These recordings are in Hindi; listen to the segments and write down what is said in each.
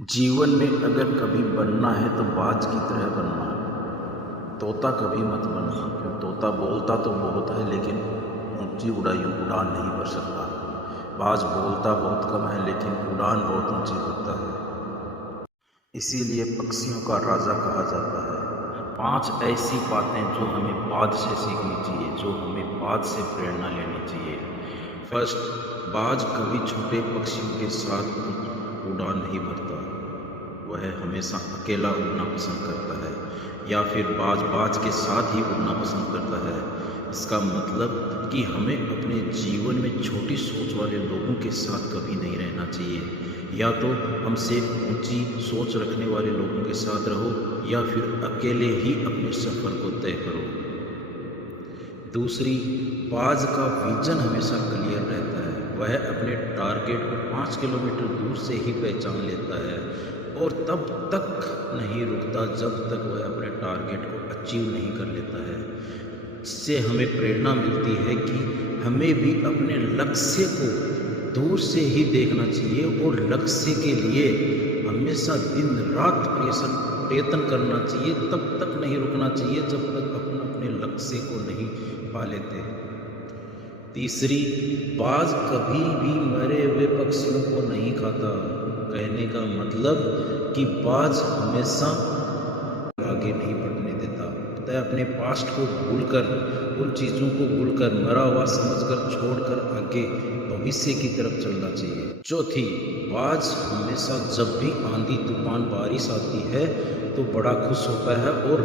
जीवन में अगर कभी बनना है तो बाज की तरह बनना। तोता कभी मत बनना, क्यों तोता बोलता तो बहुत है लेकिन ऊंची उड़ान नहीं भर सकता। बाज बोलता बहुत कम है लेकिन उड़ान बहुत ऊंची भरता है। इसीलिए पक्षियों का राजा कहा जाता है। 5 ऐसी बातें जो हमें बाज से सीखनी चाहिए, जो हमें बाज से प्रेरणा लेनी चाहिए। फर्स्ट, बाज कभी छोटे पक्षियों के साथ उड़ान नहीं भरता। वह हमेशा अकेला उड़ना पसंद करता है, या फिर बाज के साथ ही उड़ना पसंद करता है। इसका मतलब कि हमें अपने जीवन में छोटी सोच वाले लोगों के साथ कभी नहीं रहना चाहिए। या तो हमसे ऊंची सोच रखने वाले लोगों के साथ रहो, या फिर अकेले ही अपने सफ़र को तय करो। दूसरी, बाज का विजन हमेशा क्लियर रहता है। वह अपने टारगेट को 5 किलोमीटर दूर से ही पहचान लेता है और तब तक नहीं रुकता जब तक वह अपने टारगेट को अचीव नहीं कर लेता है। इससे हमें प्रेरणा मिलती है कि हमें भी अपने लक्ष्य को दूर से ही देखना चाहिए और लक्ष्य के लिए हमेशा दिन रात प्रयत्न करना चाहिए। तब तक नहीं रुकना चाहिए जब तक अपने लक्ष्य को नहीं पा लेते। तीसरी, बाज कभी भी मरे हुए पक्षियों को नहीं खाता। कहने का मतलब कि बाज हमेशा आगे नहीं बढ़ने देता। वह अपने पास्ट को भूलकर, उन चीज़ों को भूलकर, मरा हुआ समझकर छोड़कर आगे भविष्य की तरफ चलना चाहिए। चौथी, बाज हमेशा जब भी आंधी तूफान बारिश आती है तो बड़ा खुश होता है और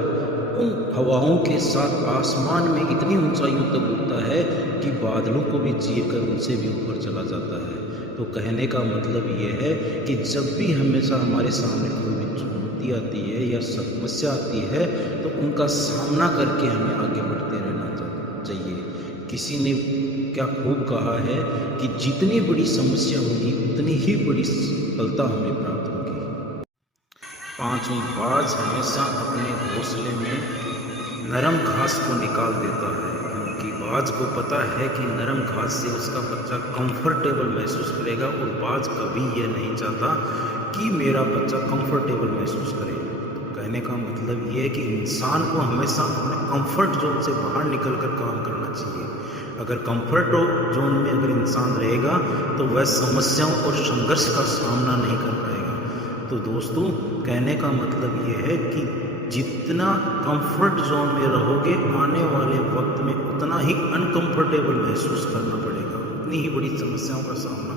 उन हवाओं के साथ आसमान में इतनी ऊंचाइयों तक उड़ता है कि बादलों को भी चीर कर उनसे भी ऊपर चला जाता है। तो कहने का मतलब ये है कि जब भी हमेशा हमारे सामने कोई भी चुनौती आती है या समस्या आती है तो उनका सामना करके हमें आगे बढ़ते रहना चाहिए। किसी ने क्या खूब कहा है कि जितनी बड़ी समस्या होगी उतनी ही बड़ी सफलता हमें प्राप्त होगी। पांचवीं, बाज हमेशा अपने घोंसले में नरम घास को निकाल देता है, क्योंकि बाज को पता है कि नरम घास से उसका बच्चा कंफर्टेबल महसूस करेगा और बाज कभी ये नहीं चाहता कि मेरा बच्चा कंफर्टेबल महसूस करे। कहने का मतलब ये है कि इंसान को हमेशा अपने कंफर्ट जोन से बाहर निकलकर काम करना चाहिए। अगर कंफर्ट जोन में अगर इंसान रहेगा तो वह समस्याओं और संघर्ष का सामना नहीं कर पाएगा। तो दोस्तों, कहने का मतलब ये है कि जितना कंफर्ट जोन में रहोगे आने वाले वक्त में उतना ही अनकंफर्टेबल महसूस करना पड़ेगा, उतनी ही बड़ी समस्याओं का सामना